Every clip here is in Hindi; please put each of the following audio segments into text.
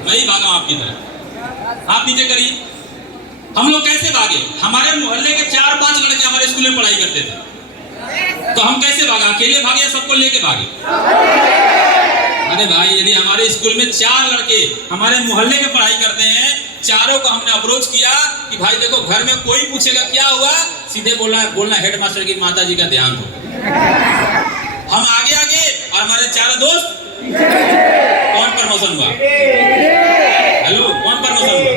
मैं ही भागा आपकी तरह। आप नीचे करिए। हम लोग कैसे भागे? हमारे मोहल्ले के 4-5 लड़के हमारे स्कूल में पढ़ाई करते थे, तो हम कैसे भागे? अकेले भागे या सबको लेके भागे? अरे भाई, यदि हमारे स्कूल में 4 लड़के हमारे मोहल्ले में पढ़ाई करते हैं, चारों को हमने अप्रोच किया कि भाई देखो, घर में कोई पूछेगा क्या हुआ, सीधे बोलना हेडमास्टर की माता जी का ध्यान दो। हम आगे आगे और हमारे 4 दोस्त। कौन प्रमोशन हुआ? हेलो, कौन प्रमोशन हुआ?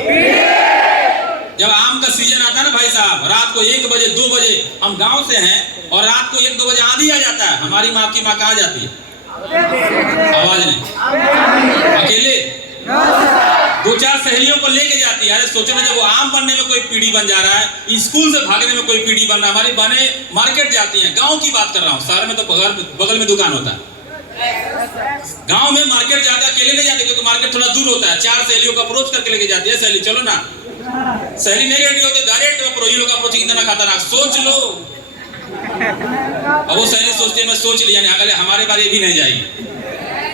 जब आम का सीजन आता है ना भाई साहब, रात को 1 बजे 2 बजे, हम गांव से हैं और रात को 1-2 बजे आंधी आ जाता है, हमारी माँ की माँ कहाँ जाती है? आवाज नहीं। अकेले 2-4 सहेलियों को लेके जाती है। अरे सोचो ना, जब वो आम बनने में कोई पीढ़ी बन जा रहा है, स्कूल से भागने में कोई पीढ़ी बन रहा है, हमारी बहने मार्केट जाती हैं। गांव की बात कर रहा हूँ, शहर में तो बगल में दुकान होता है। गांव में मार्केट जाते अकेले नहीं जाते, क्योंकि मार्केट थोड़ा दूर होता है। 4 सहेलियों को अप्रोच करके लेके जाती है, सहेली चलो ना। सहेली नहीं रेडी होते, डायरेक्ट अप्रोच। लोग अप्रोच कितना खाता ना, सोच लो। अब वो सहेली सोचती है मैं सोच लिया, नहीं हमारे बारे भी नहीं जाएगी,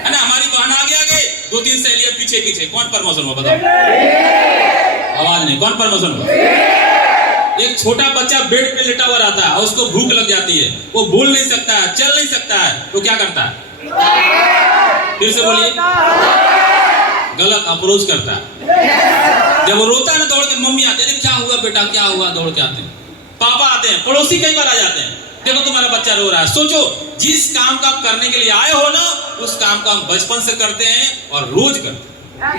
है ना। हमारी बहन आगे आगे, 2-3 सहेलियां पीछे पीछे। कौन प्रमोशन हुआ बताओ? आवाज नहीं। कौन प्रमोशन हुआ? एक छोटा बच्चा बेड पे लेटा हुआ रहता है और उसको भूख लग जाती है, वो बोल नहीं सकता है, चल नहीं सकता है, तो क्या करता है? फिर से बोलिए। गलत अप्रोच करता है। जब वो रोता है ना, दौड़ के मम्मी आते हैं, क्या हुआ बेटा, क्या हुआ, दौड़ के आते हैं। पापा आते हैं, पड़ोसी कई बार आ जाते हैं, देखो तुम्हारा बच्चा रो रहा है। सोचो, जिस काम का आप करने के लिए आए हो ना, उस काम को हम बचपन से करते हैं और रोज करते हैं।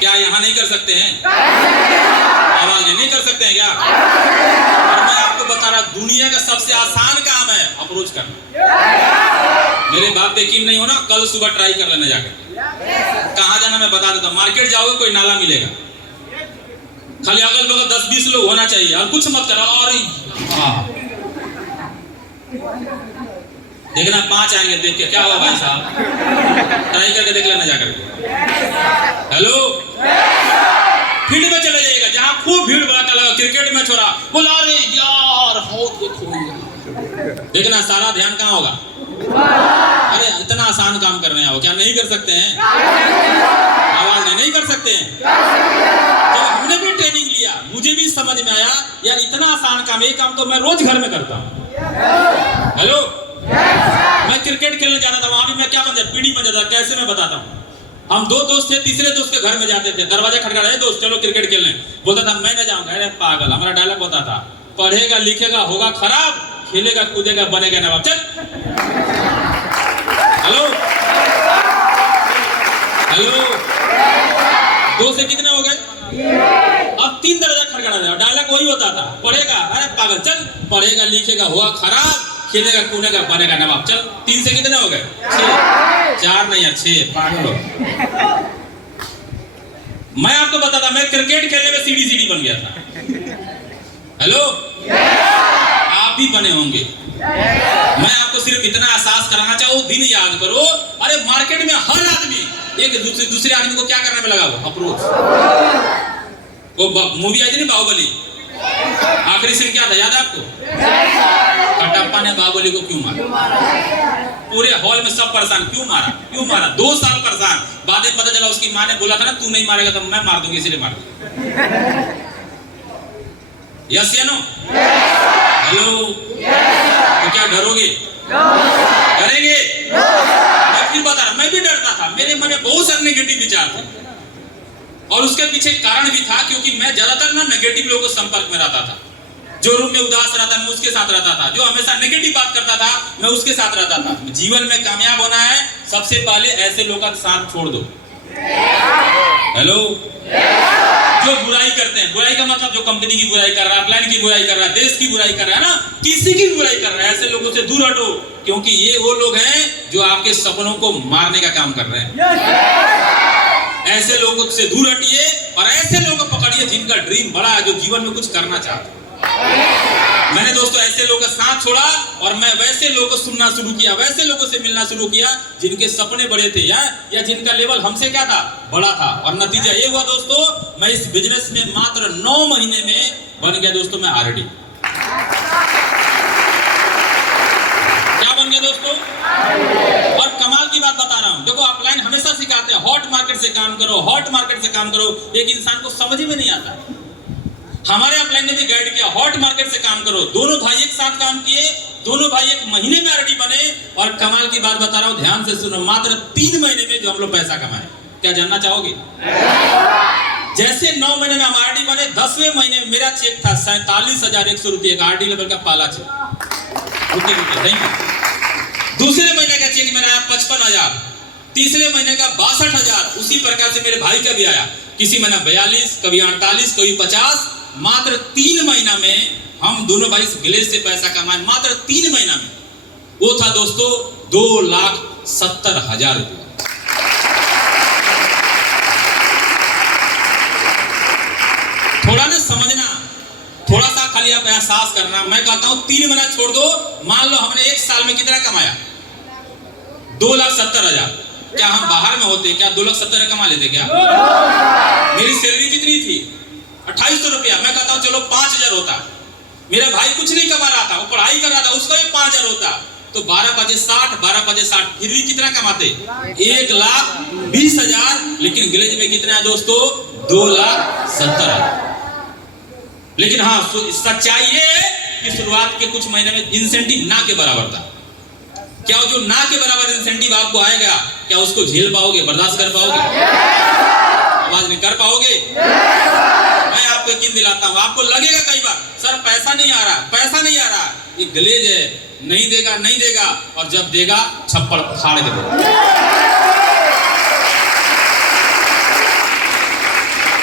क्या यहाँ नहीं कर सकते हैं? आवाज नहीं कर सकते हैं क्या? और मैं आपको बता रहा, दुनिया का सबसे आसान काम है अप्रोच करना। मेरे बात पे यकीन नहीं हो ना, कल सुबह ट्राई कर लेना जाकर। कहाँ जाना मैं बता देता हूँ। मार्केट जाओगे, कोई नाला मिलेगा, खाली अगल बगल 10-20 लोग होना चाहिए और कुछ मत करो। और देखना 5 आएंगे, देख के क्या हुआ भाई साहब, ट्राई करके देख लेना जाकर। हेलो, फील्ड में चले जाइएगा जहां खूब भीड़ भड़का लगा, क्रिकेट मैच हो रहा, बोला अरे यार देखना, सारा ध्यान कहाँ होगा? अरे इतना आसान काम कर रहे हैं वो, क्या नहीं कर सकते हैं? आवाज नहीं कर सकते हैं। जब हमने भी ट्रेनिंग लिया, मुझे भी समझ में आया यार, इतना आसान काम, ये काम तो मैं रोज घर में करता हूँ। हेलो, मैं क्रिकेट खेलने जाता था, वहां भी मैं क्या बन जाता, पीढ़ी बन जाता। कैसे मैं बताता हूँ। हम 2 दोस्त थे, तीसरे दोस्त के घर में जाते थे, दरवाजा खटखटा रहे, दोस्त चलो क्रिकेट खेलने। बोलता था मैं न जाऊंगा। अरे पागल, हमारा डायलॉग होता था, पढ़ेगा लिखेगा होगा खराब, खेलेगा कूदेगा बनेगा नवाब, चल। हेलो हेलो, 2 से कितने हो गए? अब 3 दरवाजा खटखटा रहे, डायलॉग वही होता था, पढ़ेगा, अरे पागल चल, पढ़ेगा लिखेगा होगा खराब, खेलेगा कूदेगा बनेगा नवाब, चल। 3 से कितने हो गए? 6। 4 नहीं यार, 6। पागल हो। मैं आपको बताता, मैं क्रिकेट खेलने में सीढ़ी बन गया था। हेलो, आप भी बने होंगे। मैं आपको सिर्फ इतना एहसास कराना चाहूँ, दिन याद करो। अरे मार्केट में हर आदमी एक दूसरे आदमी को क्या करने में लगा हुआ? अप्रोच। वो मूवी आई थी ना बाहुबली, आखिरी सीन क्या था याद है आपको? कटप्पा ने बाहुबली को क्यों मारा? पूरे हॉल में सब परेशान, क्यों मारा? 2 साल परेशान। बाद में पता चला उसकी माँ ने बोला था ना, तू नहीं मारेगा तो मैं मार दूंगी, इसलिए मार दूंगी। यस या नो? हेलो, तो क्या डरोगे? डरेंगे? मैं फिर बता रहा, मैं भी डरता था, मेरे मन में बहुत सारे नेगेटिव विचार थे और उसके पीछे कारण भी था, क्योंकि मैं ज्यादातर ना नेगेटिव लोगों के संपर्क में रहता था। जो रूम में उदास रहता मैं उसके साथ रहता था, जो हमेशा नेगेटिव बात करता था मैं उसके साथ रहता था। जीवन में कामयाब होना है, सबसे पहले ऐसे लोगों का साथ छोड़ दो। हेलो, जो बुराई करते हैं, बुराई का मतलब जो कंपनी की बुराई कर रहा है, प्लान की बुराई कर रहा है, देश की बुराई कर रहा है ना, किसी की बुराई कर रहा है, ऐसे लोगों से दूर हटो, क्योंकि ये वो लोग हैं जो आपके सपनों को मारने का काम कर रहे हैं। ऐसे लोगों से दूर हटिए और ऐसे लोगों को पकड़िए जिनका ड्रीम बड़ा है, जो जीवन में कुछ करना चाहते हैं। मैंने दोस्तों ऐसे लोगों का साथ छोड़ा और मैं वैसे लोगों को सुनना शुरू किया, वैसे लोगों से मिलना शुरू किया जिनके सपने बड़े थे या जिनका लेवल हमसे क्या था, बड़ा था। और नतीजा ये हुआ दोस्तों, मैं इस बिजनेस में मात्र 9 महीने में बन गया दोस्तों, मैं आरडी। क्या बन गया दोस्तों? और कमाल की बात बता रहा हूं, देखो अपलाइन हमेशा सिखाते हैं हॉट मार्केट से काम करो, हॉट मार्केट से काम करो, एक इंसान को समझ में नहीं आता। हमारे अपलाइन ने भी गाइड किया, हॉट मार्केट से काम करो। दोनों भाई एक साथ काम किए, दोनों भाई एक महीने में आरडी बने, और कमाल की बात बता रहा हूं, ध्यान से सुनो, मात्र 3 महीने में जो हम लोग पैसा कमाए। क्या जानना चाहोगे? जैसे 9 महीने में हम आरडी बने, 10वें महीने में मेरा चेक था 47,100 रुपये का, आरडी लेवल का पहला चेक। रुकिए, थैंक यू। दूसरे महीने का चेक मेरा आया 55,000, तीसरे महीने का 62,000, उसी प्रकार से मेरे भाई का भी आया, किसी महीना 42, कभी 48, कभी 50। मात्र 3 महीना में हम दोनों भाई गिले से पैसा कमाए, मात्र 3 महीना में। वो था दोस्तों 2,70,000 रुपये। थोड़ा ना समझना, थोड़ा सा खाली आप एहसास करना। मैं कहता हूं 3 महीना छोड़ दो, मान लो हमने 1 साल में कितना कमाया? 2,70,000। क्या हम बाहर में होते क्या 2,70,000 कमा लेते क्या? मेरी सैलरी कितनी थी? 2800 रुपया। मैं कहता हूं चलो 5,000 होता। मेरा भाई कुछ नहीं कमा रहा था, वो पढ़ाई कर रहा था, उसका भी 5,000 होता, तो 12 5 60, 12 5 60, फिर भी कितना कमाते? 1,20,000। लेकिन गिलेज में कितना है दोस्तों? 2,70,000। लेकिन हाँ, सच्चाई ये है कि शुरुआत के कुछ महीने में इंसेंटिव ना के बराबर था। क्या जो ना के बराबर इंसेंटिव आपको आएगा, क्या उसको झेल पाओगे, बर्दाश्त कर पाओगे? आवाज नहीं कर पाओगे? मैं आपको यकीन दिलाता हूं, आपको लगेगा कई बार सर पैसा नहीं आ रहा, पैसा नहीं आ रहा, ये ग्लेज है, नहीं देगा नहीं देगा, और जब देगा छप्पड़ फाड़ के देगा।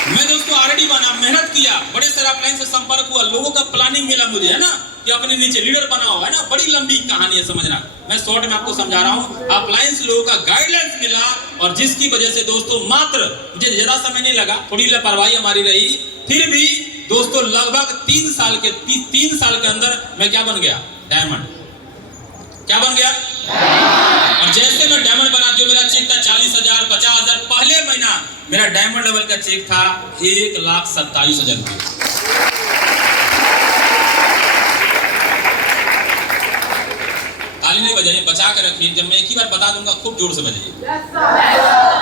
मैं दोस्तों आरडी बना, मेहनत किया, बड़े सारे अपलाइन से संपर्क हुआ, लोगों का प्लानिंग मिला मुझे, है ना, कि अपने नीचे लीडर बनाओ, है ना, बड़ी लंबी कहानी है, समझना। मैं शॉर्ट में आपको समझा रहा हूं। अपलाइन से लोगों का गाइडलाइंस मिला, और जिसकी वजह से दोस्तों मात्र मुझे ज्यादा समय नहीं लगा, थोड़ी लापरवाही हमारी रही, फिर भी दोस्तों लगभग 3 साल के अंदर मैं क्या बन गया? डायमंड। क्या बन गया? और जैसे मैं डायमंड बना, जो मेरा चेक था 40,000, 50,000, पहले महीना मेरा डायमंड लेवल का चेक था 1,27,000 रुपये। ताली नहीं बजाइए, बचा कर रखिए, जब मैं एक ही बार बता दूंगा खूब जोर से बजाइए।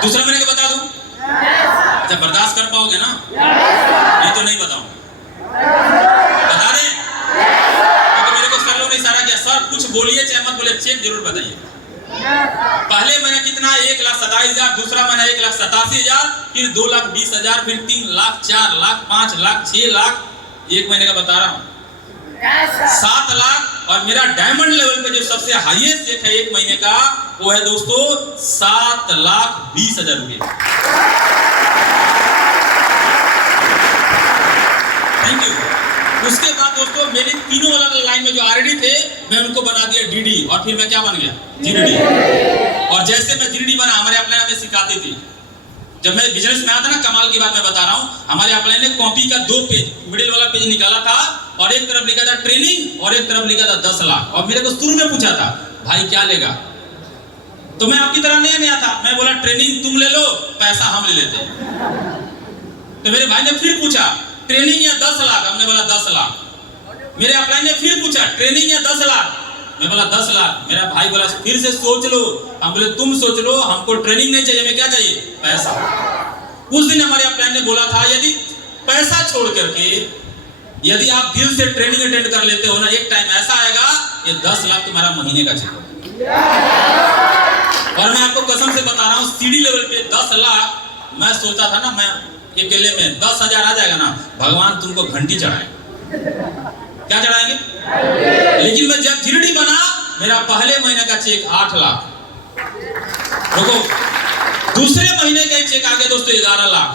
दूसरा महीने का बता दूं? अच्छा, बर्दाश्त कर पाओगे ना? नहीं तो नहीं बताऊं। बता दें? क्योंकि मेरे को सर लोग ने इशारा किया, सर कुछ बोलिए चाहे मत बोलिए, चेक जरूर बताइए। पहले महीना कितना? 1,27,000, दूसरा महीना 1,87,000, फिर 2,20,000, फिर 3 लाख, 4 लाख, 5 लाख, 6 लाख, एक महीने का बता रहा हूं 7 लाख। और मेरा डायमंड लेवल पे जो सबसे हाईएस्ट चेक है एक महीने का, वो है दोस्तों 7,20,000 रुपये। Thank you. उसके बाद दोस्तों मेरे तीनों अलग लाइन में जो आरडी थे, मैं उनको बना दिया डीडी, और फिर मैं क्या बन गया? जीडी। और जैसे मैं जीडी बना, हमारे अपलाइन हमें सिखाती थी। जब मैं बिजनेस में आया था ना, कमाल की बात मैं बता रहा हूं, हमारे अपलाइन ने कॉपी का 2 पेज, मिडिल वाला पेज निकाला था, और एक तरफ लिखा था ट्रेनिंग, और एक तरफ लिखा था 10 लाख। और मेरे को शुरू में पूछा था, भाई क्या लेगा? तो मैं आपकी तरह नहीं था, मैं बोला ट्रेनिंग तुम ले लो, पैसा हम ले लेते। तो मेरे भाई ने फिर पूछा ट्रेनिंग या 10 लाख? हमने बोला 10 लाख। मेरे अपलाइन ने फिर पूछा ट्रेनिंग या 10 लाख? मैं बोला 10 लाख। मेरा भाई बोला फिर से सोच लो। हम बोले तुम सोच लो, हमको ट्रेनिंग नहीं चाहिए, हमें क्या चाहिए? पैसा। उस दिन हमारे अपलाइन ने बोला था, यदि पैसा छोड़ करके यदि आप दिल से ट्रेनिंग अटेंड कर लेते हो ना, एक टाइम ऐसा आएगा ये 10 लाख तुम्हारा महीने का चेक। और मैं आपको कसम से बता रहा हूं, सीडी लेवल पे 10 लाख, मैं सोचा था ना, मैं अकेले में 10,000 आ जाएगा ना, भगवान तुमको घंटी चढ़ाए। क्या चढ़ाएंगे? लेकिन मैं जब जीडी बना, मेरा पहले महीने का चेक 8 लाख। देखो दूसरे महीने का चेक आ गया दोस्तों 11 लाख,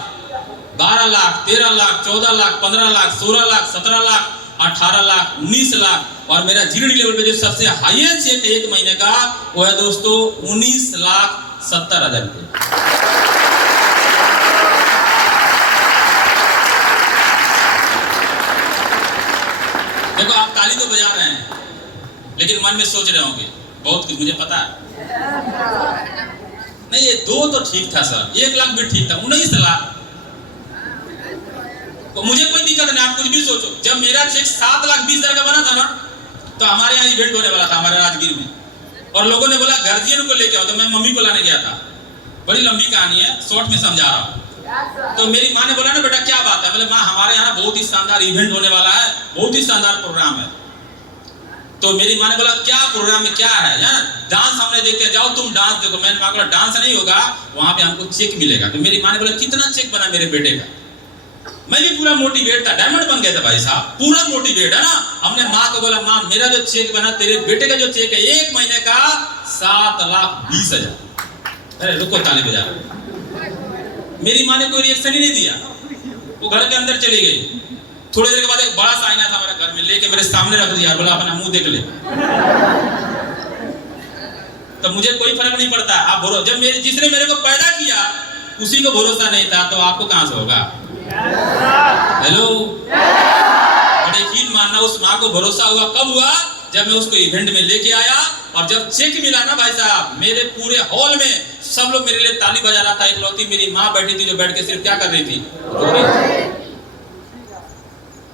12 लाख, 13 लाख, 14 लाख, 15 लाख, 16 लाख, 17 लाख, 18 लाख, 19 लाख। और मेरा जीडी लेवल पे जो सबसे हाईएस्ट चेक है एक महीने का, वो है दोस्तों 19,70,000 रुपये। देखो आप ताली तो बजा रहे हैं, लेकिन मन में सोच रहे होंगे बहुत कुछ, मुझे पता है। नहीं, ये 2 तो ठीक था सर, 1 लाख भी ठीक था, 19 लाख तो मुझे कोई दिक्कत नहीं, आप कुछ भी सोचो। जब मेरा चेक 7,20,000 का बना था ना, तो हमारे यहाँ इवेंट होने वाला था हमारे राजगीर में, और लोगों ने बोला गार्जियन को लेके आओ, तो मैं मम्मी को लाने गया था। बड़ी लंबी कहानी है, शॉर्ट में समझा रहा हूँ। तो मेरी माँ ने बोला ना बेटा क्या बात है, बोले माँ हमारे यहाँ बहुत ही शानदार इवेंट होने वाला है, बहुत ही शानदार प्रोग्राम है। तो मेरी माँ ने बोला क्या प्रोग्राम में क्या है, डांस हमने देखते हैं, जाओ तुम डांस देखो। मैंने माँ बोला डांस नहीं होगा, वहां पे हमको चेक मिलेगा। तो मेरी माँ ने बोला कितना चेक बना मेरे बेटे का। मैं भी पूरा मोटिवेट था, डायमंड बन गया था भाई साहब, पूरा मोटिवेट है ना। हमने माँ को बोला माँ मेरा जो चेक बना, तेरे बेटे का जो चेक है 1 महीने का 7,20,000। अरे रुको ताली बजा। मेरी माँ ने कोई रिएक्शन ही नहीं दिया, वो घर के अंदर चली गई। थोड़ी देर के बाद एक बड़ा सा आईना था हमारे घर में, लेके मेरे सामने रख दिया, बोला अपना मुंह देख ले। तो मुझे कोई फर्क नहीं पड़ता, आप भरोसा, जब जिसने मेरे को पैदा किया उसी को भरोसा नहीं था तो आपको कहां से होगा। हेलो, बट यकीन मानना उस माँ को भरोसा हुआ कब हुआ, जब मैं उसको इवेंट में लेके आया और जब चेक मिला ना भाई साहब, मेरे पूरे हॉल में सब लोग मेरे लिए ताली बजा रहा था। इकलौती मेरी माँ बैठी थी जो बैठ के सिर्फ क्या कर रही थी, रो रही थी।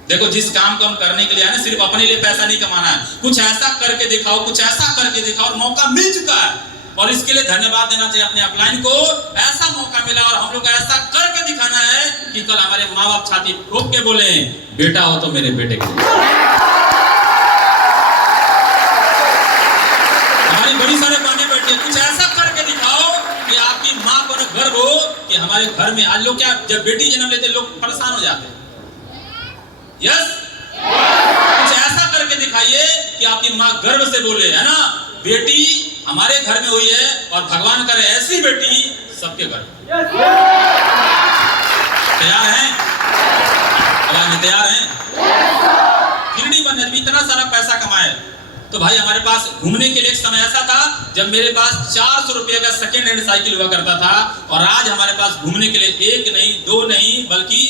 देखो जिस काम को हम करने के लिए आए ना, सिर्फ अपने लिए पैसा नहीं कमाना है, कुछ ऐसा करके दिखाओ, कुछ ऐसा करके दिखाओ। और मौका मिल चुका है और इसके लिए धन्यवाद देना चाहिए अपने अपलाइन को। ऐसा मौका मिला और हम लोग को ऐसा करके दिखाना है कि कल हमारे माँ बाप छाती ठोक के बोले बेटा हो तो मेरे बेटे के। हमारी बड़ी सारे माने बैठे, कुछ ऐसा करके दिखाओ कि आपकी माँ को ना गर्व हो कि हमारे घर में आज लोग क्या, जब बेटी जन्म लेते लोग परेशान हो जाते हैं। यस, कुछ ऐसा करके दिखाइए कि आपकी माँ गर्व से बोले है ना बेटी हमारे घर में हुई है और भगवान करे ऐसी बेटी सबके घर। तैयार हैं? तैयार हैं? गिरडी बनने में इतना सारा पैसा कमाए। तो भाई हमारे पास घूमने के लिए एक समय ऐसा था जब मेरे पास 400 रुपये का सेकेंड हैंड साइकिल हुआ करता था, और आज हमारे पास घूमने के लिए 1 नहीं 2 नहीं बल्कि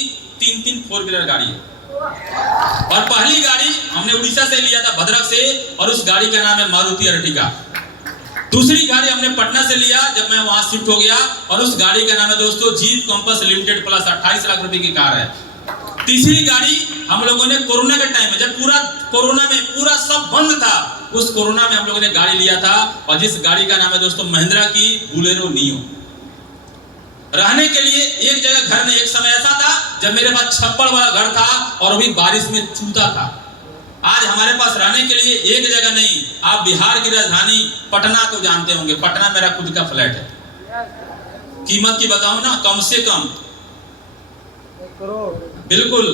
3 4 व्हीलर गाड़ी है। और पहली गाड़ी हमने उड़ीसा से लिया था, भद्रक से, और उस गाड़ी का नाम है मारुति अर्टिगा। दूसरी गाड़ी हमने पटना से लिया जब मैं वहां शिफ्ट हो गया, और उस गाड़ी का नाम है दोस्तों jeep compass limited plus 28 lakh रुपए की कार है। तीसरी गाड़ी हम लोगों ने कोरोना के टाइम में, जब पूरा कोरोना में पूरा सब बंद था, उस कोरोना में हम लोगों ने गाड़ी लिया था, और जिस गाड़ी का नाम है दोस्तों महिंद्रा की बुलेरो नियो। रहने के लिए एक जगह घर नहीं, एक समय ऐसा था जब मेरे पास छप्पड़ वाला घर था और अभी बारिश में चूता था। आज हमारे पास रहने के लिए एक जगह नहीं। आप बिहार की राजधानी पटना को जानते होंगे, पटना मेरा खुद का फ्लैट है। कीमत की बताऊं ना, कम से कम 1 करोड़। बिल्कुल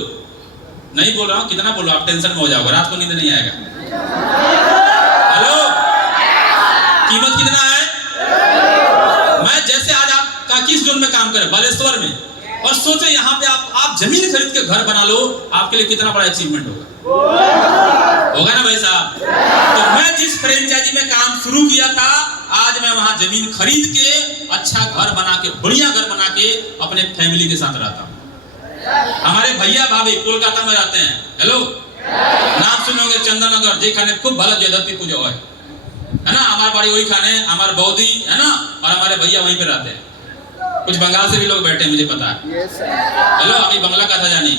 नहीं बोल रहा हूं, कितना बोल रहा हूं, आप टेंशन में हो जाओगे, रात को नींद नहीं आएगा। हेलो, कीमत कितना है? मैं जैसे आज आपका किस जोन में काम करें, बालेश्वर में, और सोचो यहाँ पे आप जमीन खरीद के घर बना लो, आपके लिए कितना बड़ा अचीवमेंट होगा ना भाई साहब। तो मैं जिस फ्रेंचाइजी में काम शुरू किया था, आज मैं वहां जमीन खरीद के अच्छा घर बना के, बढ़िया घर बना के अपने फैमिली के साथ रहता हूँ। हमारे भैया भाभी कोलकाता में रहते हैं। हेलो, नाम सुनोगे चंदन नगर, जे खाने खूब भला जयदत्ती पूजा है ना, हमारे बाड़ी वही खाने, हमारे बौदी है ना, और हमारे भैया वहीं पे रहते हैं। कुछ बंगाल से भी लोग बैठे हैं मुझे पता है। हेलो, अभी बंगला का था जानी।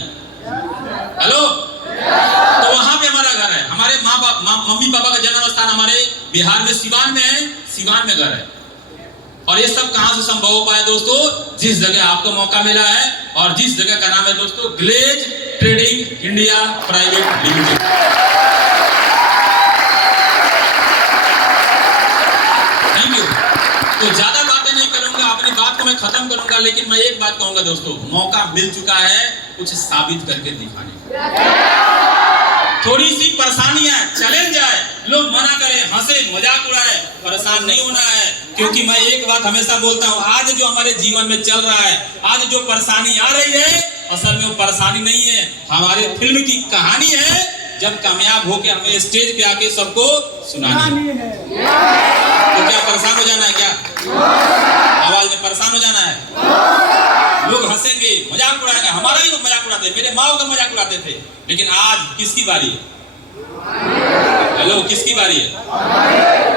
हेलो, तो वहां पे हमारा घर है। हमारे मम्मी पापा का जन्म स्थान हमारे बिहार में सिवान में है, सिवान में घर है। और ये सब कहां से संभव हो पाया दोस्तों? जिस जगह आपको मौका मिला है, और जिस जगह का नाम है दोस्तों glaze trading India private limited. Thank you. तो ज्यादा बातें नहीं करूंगा, अपनी बात को मैं खत्म करूंगा, लेकिन मैं एक बात कहूंगा दोस्तों, मौका मिल चुका है कुछ साबित करके दिखाने। थोड़ी सी परेशानियां, चैलेंज आए, लोग मना करें, हंसे, मजाक उड़ाए, परेशान नहीं होना है। क्योंकि मैं एक बात हमेशा बोलता हूं, आज जो हमारे जीवन में चल रहा है, आज जो परेशानी आ रही है, असल में वो परेशानी नहीं है, हमारे फिल्म की कहानी है, जब कामयाब होके हमें स्टेज पे आके सबको सुनानी है। तो क्या परेशान हो जाना है क्या? आवाज में परेशान हो जाना है? लोग हंसेंगे, मजाक उड़ाएंगे, हमारा ही लोग मजाक उड़ाते, मेरे माँ का मजाक उड़ाते थे, लेकिन आज किसकी बारी है? हेलो, किसकी बारी है?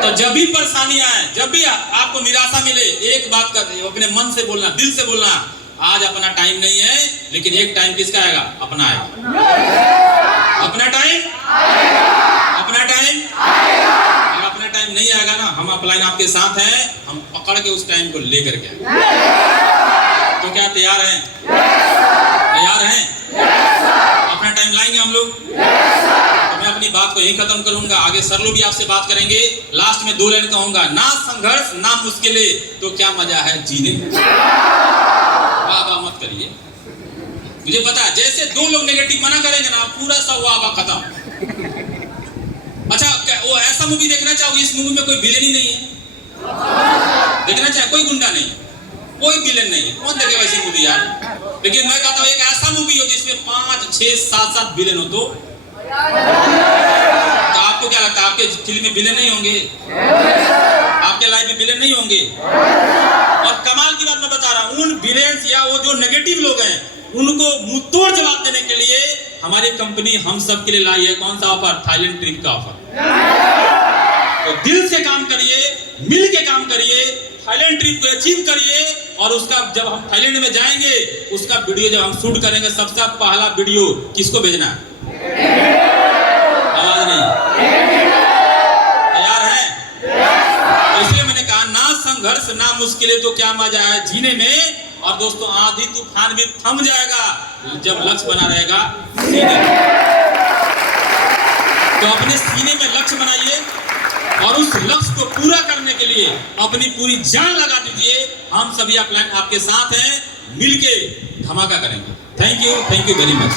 तो जब भी परेशानियां आए, जब भी आपको निराशा मिले, एक बात कर, अपने मन से बोलना, दिल से बोलना, आज अपना टाइम नहीं है, लेकिन एक टाइम किसका आएगा? अपना आएगा। अपना टाइम, अपना टाइम, अपना टाइम नहीं आएगा ना, हम अपलाइन आपके साथ हैं, हम पकड़ के उस टाइम को लेकर के। तो क्या तैयार हैं? तैयार हैं? अपना टाइम लाएंगे हम लोग। तो मैं अपनी बात को यहीं खत्म करूंगा। आगे सर लोग भी आपसे बात करेंगे। लास्ट में 2 लाइन कहूंगा, ना संघर्ष ना मुश्किलें तो क्या मजा है जीने में। वाह वाह मत करिए, मुझे पता है जैसे 2 लोग नेगेटिव मना करेंगे ना, पूरा सा वाह वाह खत्म। अच्छा, वो ऐसा मूवी देखना चाहोगे इस मूवी में कोई विलेन ही नहीं है? देखना चाहे, कोई गुंडा नहीं, कोई विलेन नहीं है, कौन देखेगा ऐसी मूवी यार? लेकिन मैं कहता हूँ एक ऐसा मूवी हो जिसमें 5, 6, 7 विलेन हो, तो आपको क्या लगता है आपके फिल्म में विलेन नहीं होंगे? आपके लाइफ में विलेन नहीं होंगे? और कमाल की बात मैं बता रहा हूँ, उन विलेन्स या वो जो नेगेटिव लोग हैं उनको मुंह तोड़ जवाब देने के लिए हमारी कंपनी हम सब के लिए लाई है कौन सा ऑफर? थाईलैंड ट्रिप का ऑफर। तो दिल से काम करिए, मिल के काम करिए, थाईलैंड ट्रिप को अचीव करिए। और उसका जब हम थाईलैंड में जाएंगे उसका वीडियो जब हम शूट करेंगे, सबसे पहला वीडियो किसको भेजना है? आवाज नहीं, तैयार है? तो इसलिए मैंने कहा ना संघर्ष ना मुश्किलें तो क्या मजा है जीने में। और दोस्तों आंधी तूफान भी थम जाएगा जब लक्ष्य बना रहेगा सीने में। तो अपने सीने में लक्ष्य बनाइए और उस लक्ष्य को पूरा करने के लिए अपनी पूरी जान लगा दीजिए। हम सभी आपके साथ हैं, मिलके धमाका करेंगे। Thank you very much.